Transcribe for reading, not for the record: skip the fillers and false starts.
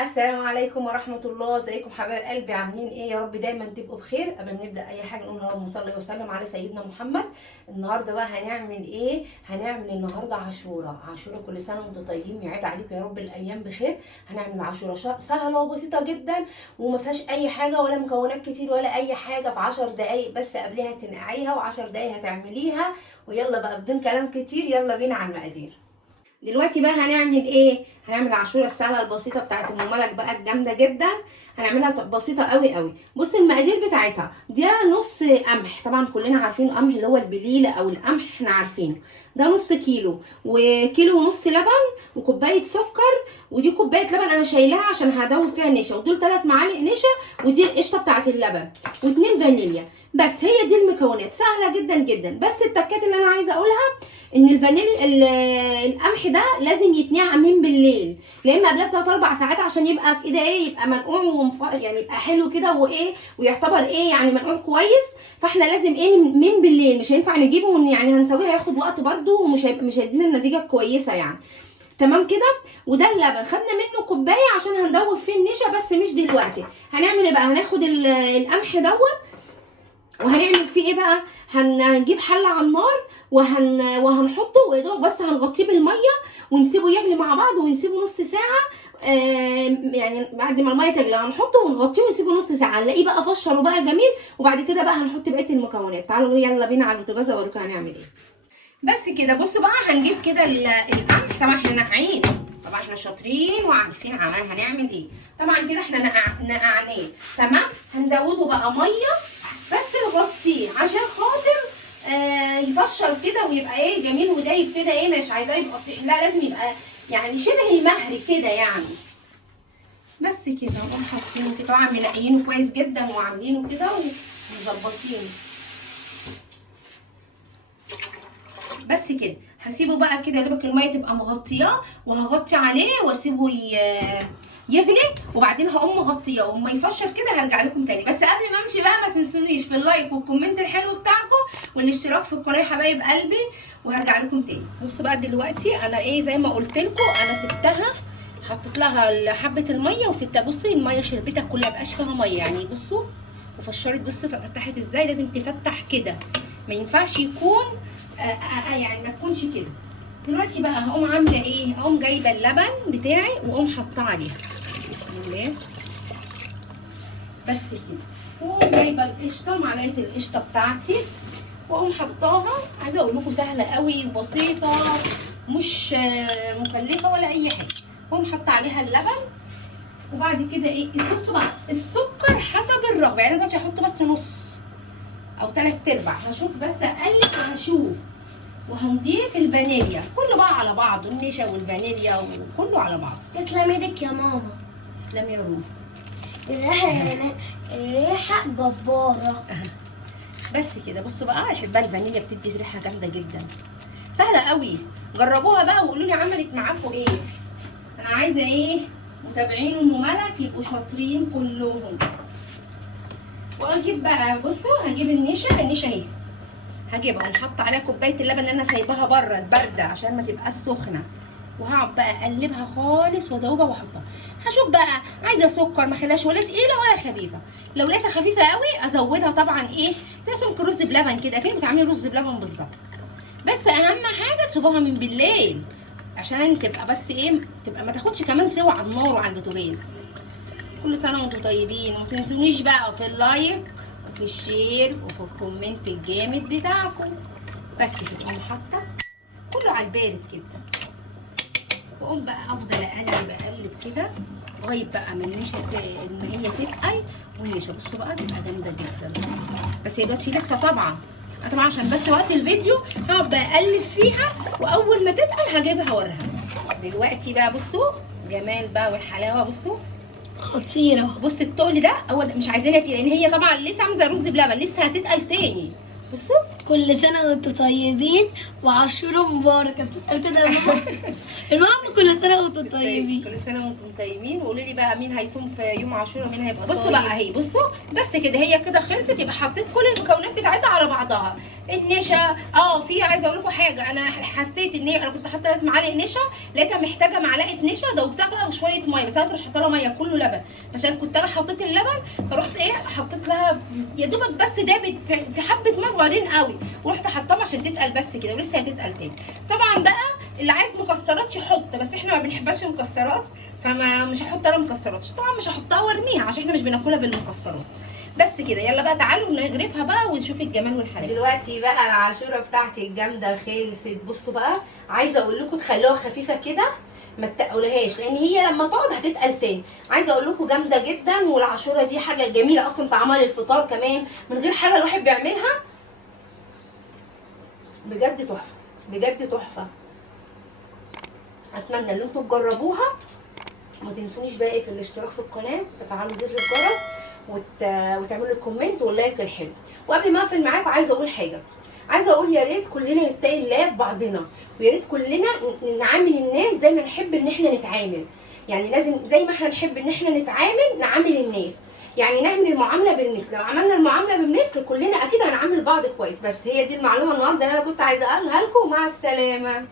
السلام عليكم ورحمة الله. ازيكم حبايب قلبي؟ عاملين ايه؟ يا رب دايما تبقوا بخير. قبل ما نبدأ اي حاجة نقول اللهم صل وسلم على سيدنا محمد. النهارده بقى هنعمل ايه؟ هنعمل النهارده عاشوره. عاشوره كل سنة وانتم طيبين، يعيد عليكم يا رب الايام بخير. هنعمل عاشوره سهلة وبسيطة جدا، وما فيهاش اي حاجة ولا مكونات كتير ولا اي حاجة. في 10 دقايق بس قبلها تنقعيها، و10 دقايق هتعمليها. ويلا بقى بدون كلام كتير، يلا بينا على المقادير. دلوقتي بقى هنعمل ايه؟ هنعمل العاشوره السهله البسيطه بتاعت ام ملك بقى الجامده جدا. هنعملها بسيطه قوي قوي. بصي المقادير بتاعتها دي: نص قمح، طبعا كلنا عارفين القمح اللي هو البليله او القمح احنا عارفينه. ده نص كيلو، وكيلو ونص لبن، وكوبايه سكر. ودي كوبايه لبن انا شايلاها عشان هدوب فيها نشا، ودول 3 معالق نشا، ودي القشطه بتاعت اللبن، و2 فانيليا. بس هي دي المكونات، سهله جدا جدا. بس التكات اللي انا عايزه اقولها ان القمح ده لازم يتنقع من بالليل، يا اما قبلها بتلات 4 ساعات، عشان يبقى كده ايه، يبقى منقوع يعني يبقى حلو كده وايه، ويعتبر ايه يعني منقوع كويس. فاحنا لازم ايه من بالليل، مش هينفع نجيبه يعني هنسويه هياخد وقت برده، مش هيدينا النتيجه كويسه يعني. تمام كده. وده اللبن خدنا منه كوبايه عشان هندوب فيه النشا، بس مش دلوقتي. هنعمل ايه بقى؟ هناخد القمح دوت، وهنعمل فيه ايه بقى؟ هنجيب حله على النار، وهنحطه ويدوب، بس هنغطيه بالميه ونسيبه يغلي مع بعض، ونسيبه نص ساعه. يعني بعد ما الميه تغلي هنحطه ونغطيه ونسيبه نص ساعه، هنلاقيه بقى فشر وبقى جميل. وبعد كده بقى هنحط بقيه المكونات. تعالوا يلا بينا على البوتاجاز اوريكم هنعمل ايه. بس كده بصوا بقى، هنجيب كده القمح. طبعا احنا ناقعين، طبعا احنا شاطرين وعارفين هنعمل ايه. طبعا كده احنا نقعناه تمام. هنزوده بقى ميه، بس نغطيه عشان خاطر يفشر كده ويبقى ايه جميل ودايب كده. ايه مش عايزاه يبقى صحيح، لا لازم يبقى يعني شبه المهري كده يعني. بس كده نقوم حاطينه كده، طبعا منقيينه كويس جدا وعاملينه كده ومظبطينه. بس كده هسيبه بقى كده، يا دوبك الميه تبقى مغطياه، وهغطي عليه واسيبه يغلي. وبعدين هقوم مغطياه، وما يفشر كده هرجع لكم تاني. بس قبل ما امشي بقى ما تنسونيش في اللايك والكومنت الحلو بتاعكم والاشتراك في القناه يا حبايب قلبي، وهرجع لكم تاني. بصوا بقى دلوقتي انا ايه، زي ما قلت لكم انا سبتها، حطيت لها حبه الميه وسبتها. بصوا الميه شربتها كلها، مبقاش فيها ميه يعني. بصوا وفشرت، بصوا فتحت ازاي. لازم تفتح كده، ما ينفعش يكون يعني ما تكونش كده. دلوقتي بقى هقوم عامله ايه؟ هقوم جايبه اللبن بتاعي واقوم حاطاه عليها، بسم الله. بس كده. واقوم جايبه القشطه، معلقه القشطه بتاعتي، واقوم حطاها. عايزه اقول لكم سهله قوي وبسيطه، مش مكلفه ولا اي حاجه. واقوم حاطه عليها اللبن. وبعد كده ايه، بصوا بقى السكر حسب الرغبه، يعني انا دلوقتي هحط بس نص او 3/4، هشوف بس اقلب وهشوف. وهنضيف الفانيليا كله بقى على بعضه، النشا والفانيليا وكله على بعض. تسلم ايدك يا ماما. تسلمي يا روح. الريحة جبارة. بس كده بصوا بقى، بقى الفانيليا بتدي ريحه جامده جدا، سهله قوي. جربوها بقى وقولوا لي عملت معاكم ايه. انا عايزه ايه، متابعين ام ملك يبقوا شاطرين كلهم. واجيب بقى، بصوا هجيب النشا اهي، هجيبها ونحط عليها كوبايه اللبن اللي انا سايباها بره البارده عشان ما تبقاش سخنه. وهقعد بقى اقلبها خالص وادوبها واحطها. هشوف بقى عايزه سكر، ما خلاش ولا تقيله ولا خفيفه. لو لقيتها خفيفه قوي ازودها طبعا ايه، زي سمك رز بلبن كده، كأنك بتعملي رز بلبن بالظبط. بس اهم حاجه تسيبوها من بالليل عشان تبقى بس ايه، تبقى ما تاخدش كمان سوا على النار وعلى البوتاجاز. كل سنه وانتم طيبين. وما تنسونيش بقى في اللايك وفي الشير وفي الكومنت الجامد بتاعكم. بس كده اقوم حاطه كله على البارد كده، واقوم بقى افضل اقلب كده لغايه بقى ما النشا ان هي تتقل. والنشا بصوا بقى تبقى جامده جدا. بس هي دلوقتي لسه طبعا عشان بس وقت الفيديو هقعد بقى اقلب فيها، واول ما تتقل هجيبها اوريها. دلوقتي بقى بصوا جمال بقى والحلاوه، بصوا خطيرة. بص التقل ده هو مش عايزينها تقيله، لان هي طبعا لسه عامله رز بلبن، لسه هتتقل تاني. بصوا كل سنة وانتم طيبين وعاشوراء مباركة. بتتقال كده يا ماما؟ المهم كل سنة وانتم طيبين. كل سنه وانتم طيبين. وقولوا لي بقى مين هيصوم في يوم عاشوراء ومين هيبقى صايم. بصوا بقى اهي، بصوا بس كده، هي كده خلصت. يبقى حطيت كل المكونات بتاعتها على بعضها. النشا في عايزه اقول لكم حاجه، انا حسيت ان انا كنت حاطه 3 معالق نشا، لقيتها محتاجه معلقه نشا، دوبتها وشويه ميه، بس انا مش حاطه لها ميه، كله لبن، عشان كنت انا حطيت اللبن، فرحت حطيت لها يا دوبك بس دابت في حبه ماء صغيرين قوي، ورحت حطاهم عشان تتقل بس كده، ولسه هتتقل تاني. طبعا بقى اللي عايز مكسرات يحط، بس احنا ما بنحبش المكسرات، فما مش هحط انا مكسرات طبعا، مش هحطها وارميها عشان احنا مش بناكلها بالمكسرات. بس كده، يلا بقى تعالوا نغرفها بقى ونشوف الجمال والحلاوه. دلوقتي بقى العاشوره بتاعتي الجامده خلصت. بصوا بقى، عايزه اقول لكم تخلوها خفيفه كده، ما تقلوهاش، لان هي لما تقعد هتتقل تاني. عايزه اقول لكم جامده جدا، والعاشوره دي حاجه جميله اصلا، طعمها للفطار كمان من غير حاجه الواحد بيعملها، بجد تحفه، بجد تحفه. اتمنى ان انتم تجربوها. ما تنسونيش بقى في الاشتراك في القناه، تفعلوا زر الجرس، وتعملوا الكومنت واللايك الحلو. وقبل ما اقفل معاكم عايزه اقول حاجه، عايزه اقول يا ريت كلنا نتقي الله في بعضنا، ويا ريت كلنا نعامل الناس زي ما نحب ان احنا نتعامل. يعني لازم زي ما احنا نحب ان احنا نعامل الناس، يعني نعمل المعامله بالمثل. لو عملنا المعامله بالمثل كلنا اكيد هنعامل بعض كويس. بس هي دي المعلومه النهارده اللي انا كنت عايزه اقولها لكم. مع السلامه.